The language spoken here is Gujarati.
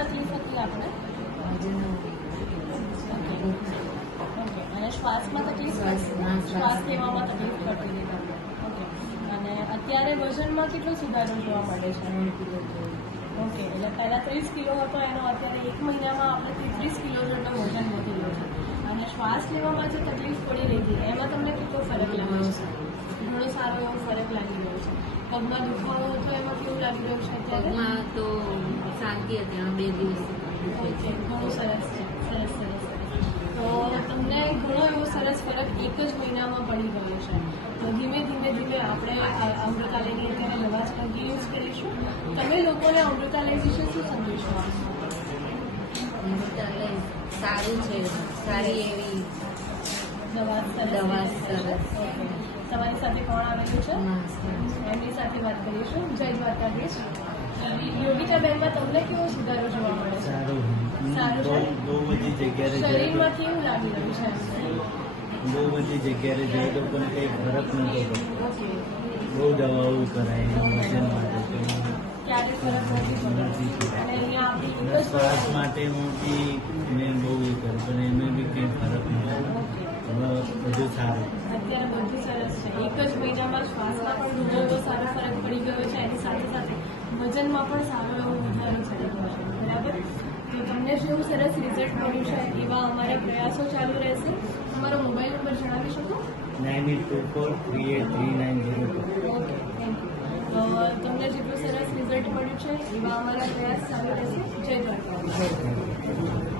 તકલીફ હતી આપણે? ઓકે અને શ્વાસમાં તકલીફ શ્વાસ લેવામાં તકલીફ પડતી હતી. અને અત્યારે વજનમાં કેટલો સુધારો જોવા મળે છે? ઓકે. એટલે પહેલાં ત્રીસ કિલો હતો એનો અત્યારે એક મહિનામાં આપણે ત્રીસ કિલો જેટલો વજન વધી ગયો છે. અને શ્વાસ લેવામાં જે તકલીફ પડી રહી હતી એમાં તમને કેટલો ફરક લાગે છે? ઘણો સારો એવો ફરક લાગી રહ્યો છે. પગમાં દુખાવો હતો એમાં કેવું લાગી રહ્યું છે અત્યારે? પગમાં તો હતી આ બે દિવસ સરસ છે સરસ સરસ તો તમને ઘણો એવો સરસ ફરક એક જ મહિનામાં પડી ગયો છે. તો ધીમે ધીમે ધીમે આપણે અમૃતાલયની અત્યારે લવાજ જ કન્ટિન્યુઅસ કરીશું. તમે લોકોને અમૃતાલય વિશે શું સંદેશો આપશો? ચાલે સારું છે સારી એવી દવા સરસ દવા સરસ. ઓકે. તમારી સાથે કોણ આવેલું છે? એમની સાથે વાત કરીશું. જય દ્વારકાધીશ. યોગિતાબેનમાં તમને કેવો સુધારો જોવા મળે છે? સારું સારું છે? બહુ બહુ બધી જગ્યાએ શરીરમાં જઈએ કેવું લાગી રહ્યું છે. બહુ બધી જગ્યાએ જઈએ તો પણ કંઈ ફરક નતો પડતો. ઓકે બહુ દવાઓ કરાય વજન માટે તો ક્યારે ફરક નથી પડતો. નથી પડતો. અને અહીંયા આપણી એક જ શ્વાસ માટે હું બી મેં બહુ એ કર્યું પણ એમાં બી કંઈ ફરક નતો ઓકે. હવે બધું સારું. અત્યારે બધું સરસ છે. એક જ મહિનામાં શ્વાસમાં પણ ઘણો એવો સારો ફરક પડી ગયો છે એની સાથે વજનમાં પણ સારો એવો વધારો થઈ ગયો છે. બરાબર? તો તમને જેવું સરસ રિઝલ્ટ મળ્યું છે એવા અમારા પ્રયાસો ચાલુ રહેશે? તમારો મોબાઈલ નંબર જણાવી શકો? Nine eight two four three eight three nine zero okay thank you તમને જેટલું સરસ રિઝલ્ટ મળ્યું છે એવા અમારા પ્રયાસ ચાલુ રહેશે. જય દ્વારકા